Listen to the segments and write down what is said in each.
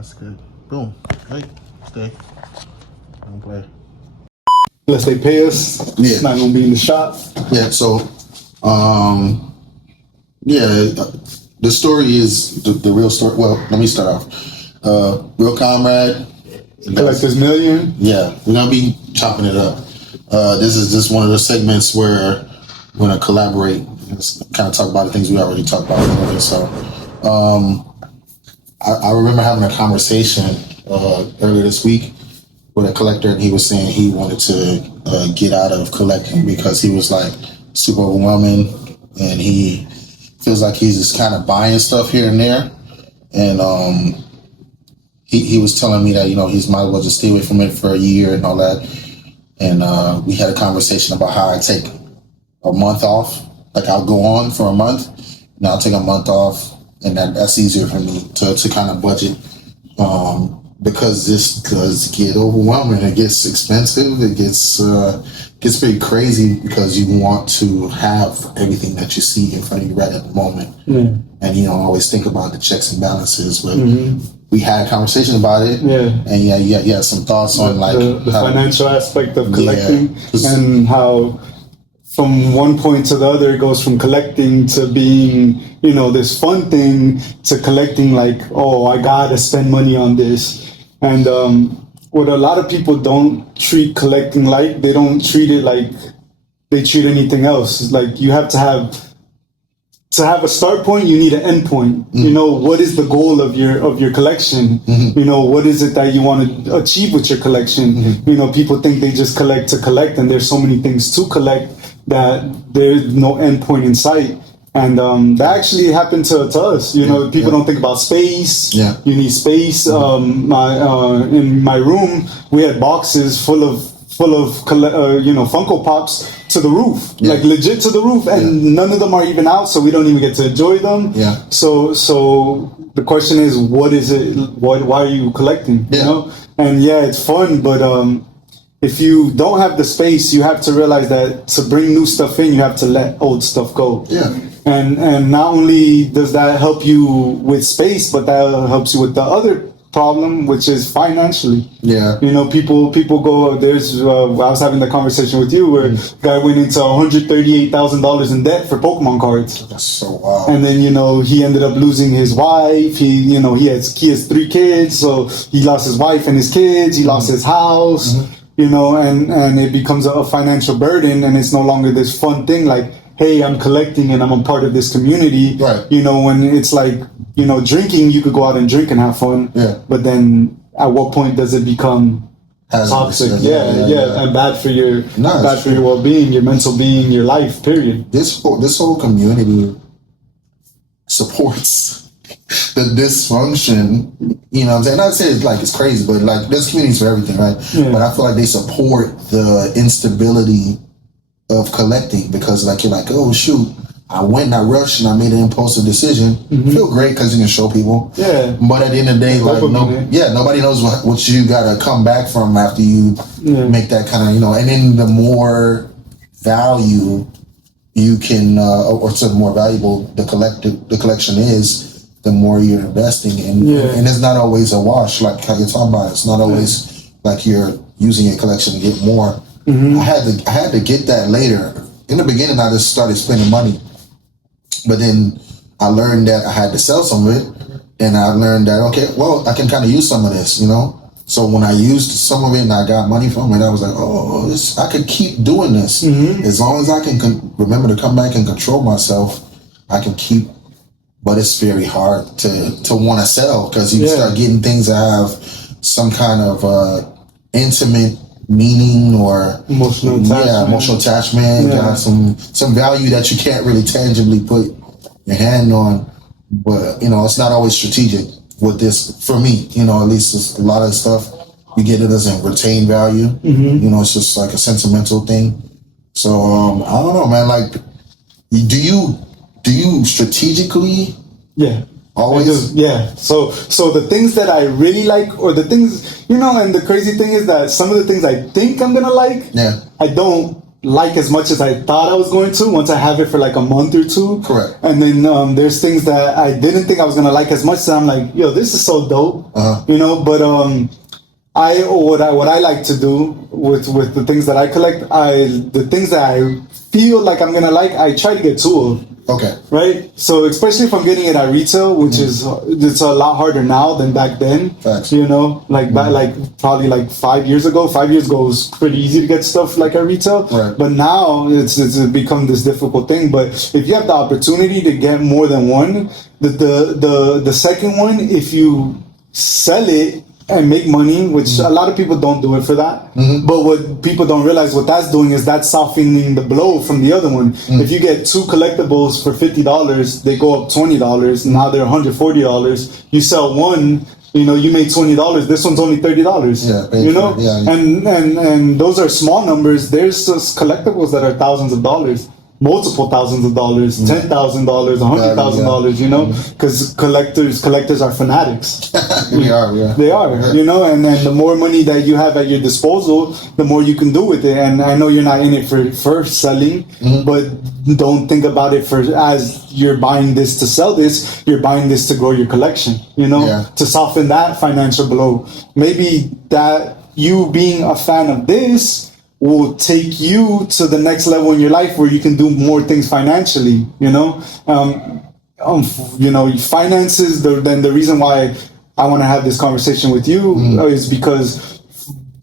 That's good. Boom. Hey, stay. Don't play. Unless they pay us, it's not gonna be in the shop. Yeah. So, the story is the real story. Well, let me start off. Real comrade. Collector's Million. Yeah, we're gonna be chopping it up. This is just one of those segments where we're gonna collaborate and kind of talk about the things we already talked about earlier. So, I remember having a conversation earlier this week with a collector, and he was saying he wanted to get out of collecting because he was like super overwhelming, and he feels like he's just kind of buying stuff here and there, and he was telling me that he's might as well just stay away from it for a year and all that, and we had a conversation about how I take a month off, like I'll go on for a month, and I'll take a month off, and that's easier for me to kind of budget. Because this does get overwhelming. It gets expensive. It gets pretty crazy because you want to have everything that you see in front of you right at the moment. Mm. And you don't always think about the checks and balances. But we had a conversation about it. Yeah. And you had some thoughts on like the financial aspect of collecting, and how from one point to the other, it goes from collecting to being, this fun thing to collecting like, oh, I gotta spend money on this. And what a lot of people don't treat collecting like, they don't treat it like they treat anything else. It's like you have to have a start point, you need an end point. Mm-hmm. What is the goal of your collection? Mm-hmm. What is it that you want to achieve with your collection? Mm-hmm. People think they just collect to collect, and there's so many things to collect that there's no end point in sight. And that actually happened to us. People don't think about space. Yeah. You need space. Mm-hmm. In my room, we had boxes full of Funko Pops to the roof, like legit to the roof, and none of them are even out, so we don't even get to enjoy them. Yeah. So the question is, what is it? Why are you collecting? Yeah. And it's fun, but if you don't have the space, you have to realize that to bring new stuff in, you have to let old stuff go. Yeah. And not only does that help you with space, but that helps you with the other problem, which is financially. Yeah. People go, there's, I was having the conversation with you where a guy went into $138,000 in debt for Pokemon cards. That's so wild. And then, he ended up losing his wife. He has 3 kids. So he lost his wife and his kids. He lost his house, and it becomes a financial burden, and it's no longer this fun thing like, hey, I'm collecting and I'm a part of this community. Right. When it's like, drinking, you could go out and drink and have fun. Yeah. But then at what point does it become toxic? Yeah. And bad for your well-being, your mental being, your life, period. This whole community supports the dysfunction, what I'm saying? Not to say it's crazy, but like this community's for everything, right? Yeah. But I feel like they support the instability of collecting because you're like, oh shoot, I went and I rushed and I made an impulsive decision. Mm-hmm. Feel great because you can show people. Yeah. But at the end of the day, nobody knows what you gotta come back from after you make that kind of, and then the more value you can, or the more valuable the collection is, the more you're investing in. Yeah. And it's not always a wash like how you're talking about. It's not always like you're using your collection to get more. Mm-hmm. I had to get that later. In the beginning, I just started spending money, but then I learned that I had to sell some of it, and I learned that I can kind of use some of this, So when I used some of it and I got money from it, I was like, I could keep doing this as long as I can remember to come back and control myself. I can keep, but it's very hard to want to sell because you start getting things that have some kind of intimate meaning or emotional attachment. Got some value that you can't really tangibly put your hand on, but it's not always strategic with this for me. At least it's a lot of stuff you get, it doesn't retain value. It's just like a sentimental thing. So I don't know, man. Like, do you strategically always? Yeah. So the things that I really like, or the things, and the crazy thing is that some of the things I think I'm gonna like, I don't like as much as I thought I was going to once I have it for like a month or two. Correct. And then there's things that I didn't think I was gonna like as much. So I'm like, yo, this is so dope. You know, but what I like to do with the things that I collect, the things that I feel like I'm gonna like, I try to get two of. Okay. Right? So especially if I'm getting it at retail, which is it's a lot harder now than back then. Facts. You know, like probably like 5 years ago. 5 years ago it was pretty easy to get stuff like at retail. Right. But now it's become this difficult thing. But if you have the opportunity to get more than one, the second one, if you sell it and make money, which a lot of people don't do it for that. But what people don't realize, what that's doing is that's softening the blow from the other one. If you get two collectibles for $50, they go up $20. Now they're $140. You sell one, you know, you made $20. This one's only $30. Yeah, you know, yeah. And those are small numbers. There's just collectibles that are thousands of dollars. Multiple thousands of dollars, $10,000, $100,000, you know, because collectors are fanatics. They are, you know, and then the more money that you have at your disposal, the more you can do with it. And I know you're not in it for selling, but don't think about it as you're buying this to sell this. You're buying this to grow your collection, you know, to soften that financial blow. Maybe that you being a fan of this will take you to the next level in your life where you can do more things financially, you know? You know, finances, then the reason why I want to have this conversation with you is because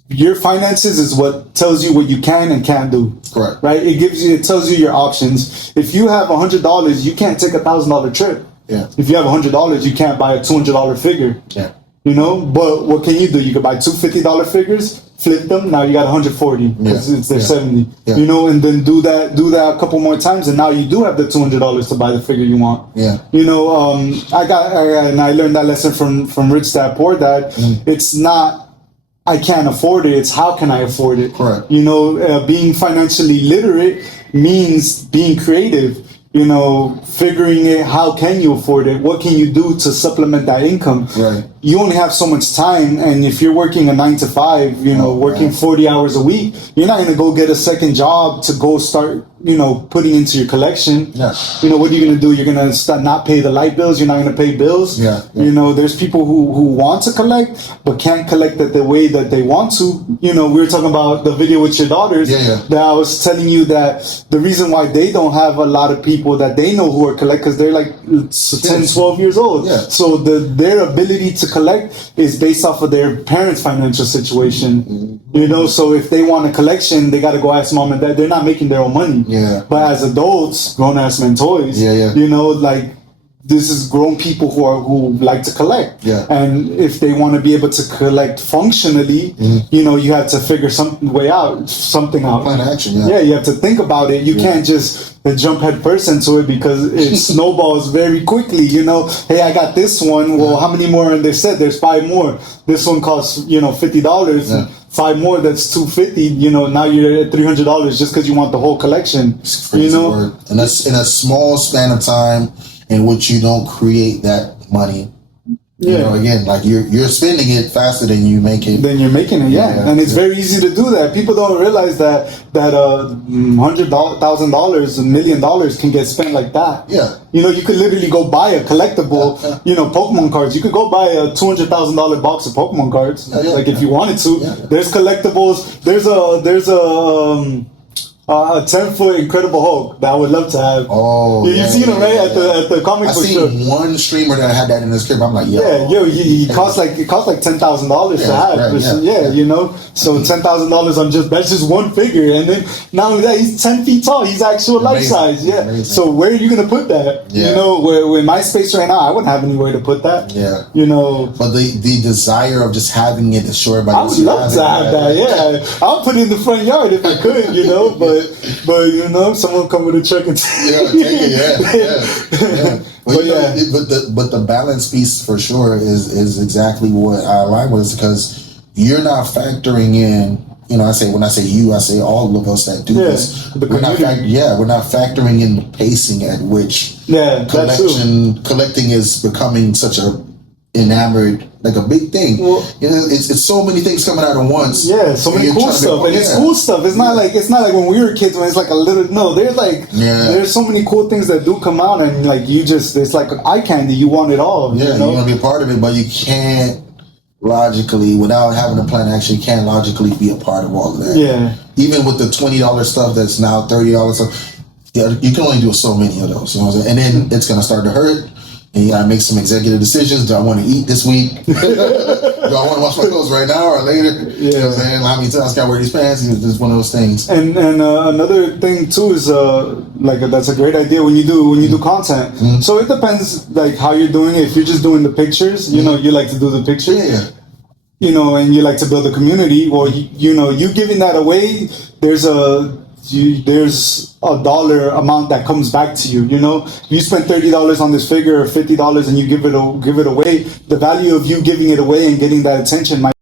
your finances is what tells you what you can and can't do. Correct. Right? It tells you your options. If you have $100, you can't take $1,000 trip. Yeah. If you have $100, you can't buy a $200 figure. Yeah. You know, but what can you do? You can buy two $50 figures, flip them. Now you got 140 because they're 70. Yeah. You know, and then do that a couple more times, and now you do have the $200 to buy the figure you want. Yeah. You know, I learned that lesson from Rich Dad Poor Dad. It's not I can't afford it. It's how can I afford it? Correct. You know, being financially literate means being creative. You know, figuring it, how can you afford it? What can you do to supplement that income? Right. You only have so much time, and if you're working a 9 to 5, you know, working 40 hours a week, you're not going to go get a second job to go start, you know, putting into your collection. Yeah. You know, what are you going to do? You're going to start not pay the light bills. You're not going to pay bills. Yeah. You know, there's people who want to collect, but can't collect it the way that they want to. You know, we were talking about the video with your daughters. That I was telling you that the reason why they don't have a lot of people that they know who are collect, because they're like 10, 12 years old. Yeah. So their ability to collect is based off of their parents' financial situation. You know, so if they want a collection, they got to go ask mom and dad. They're not making their own money. Yeah. But as adults, grown ass men toys. You know, like this is grown people who like to collect. Yeah. And if they want to be able to collect functionally, you know, you have to figure something out. Plan of action. Yeah, you have to think about it. You can't just jump head first into it because it snowballs very quickly. You know, hey, I got this one. Well, how many more? And they said there's 5 more. This one costs, you know, $50. Yeah. 5 more, that's $250. You know, now you're at $300 just because you want the whole collection. It's crazy, you know, word. And that's in a small span of time in which you don't create that money. You know, again, like you're spending it faster than you make it. Then you're making it, and it's very easy to do that. People don't realize that $100,000, $1 million can get spent like that. Yeah, you know, you could literally go buy a collectible, you know, Pokemon cards. You could go buy a $200,000 box of Pokemon cards, like if you wanted to. There's collectibles. There's a 10-foot Incredible Hulk that I would love to have. Oh, you've seen him, right? At the comic book shop. I seen one streamer that had that in his crib. I'm like, he costs like $10,000 to have. You know, so $10,000 on that's just one figure, and then not only that, he's 10 feet tall. He's actual life size. Amazing. So where are you gonna put that? You know, where my space right now, I wouldn't have anywhere to put that. You know, but the desire of just having it to show everybody. I would love to have that. I'll put it in the front yard if I could. You know, but you know, someone come with a truck and take it. But the balance piece for sure is exactly what I align with, because you're not factoring in. You know, when I say you, I say all of us that do this. We're not factoring in the pacing at which collecting is becoming such a enamored, like a big thing. Well, it's so many things coming out at once. Yeah, so many cool stuff, and it's cool stuff. It's not like when we were kids when it's like a little. No, there's so many cool things that do come out, and like it's like eye candy. You want it all. Yeah, you want to be a part of it, but you can't logically, without having a plan, actually can't logically be a part of all of that. Yeah. Even with the $20 stuff that's now $30 stuff, you can only do so many of those. You know what I'm saying? And then it's gonna start to hurt. And you gotta make some executive decisions. Do I want to eat this week? Do I want to wash my clothes right now or later? You know what I'm saying? How many times can I wear these pants? It's just one of those things. And another thing too is that's a great idea when you do content. Mm-hmm. So it depends like how you're doing it. If you're just doing the pictures, you know, you like to do the pictures. Yeah. You know, and you like to build a community. Well, you giving that away, there's a dollar amount that comes back to you. You know, you spend $30 on this figure or $50 and you give it away. The value of you giving it away and getting that attention might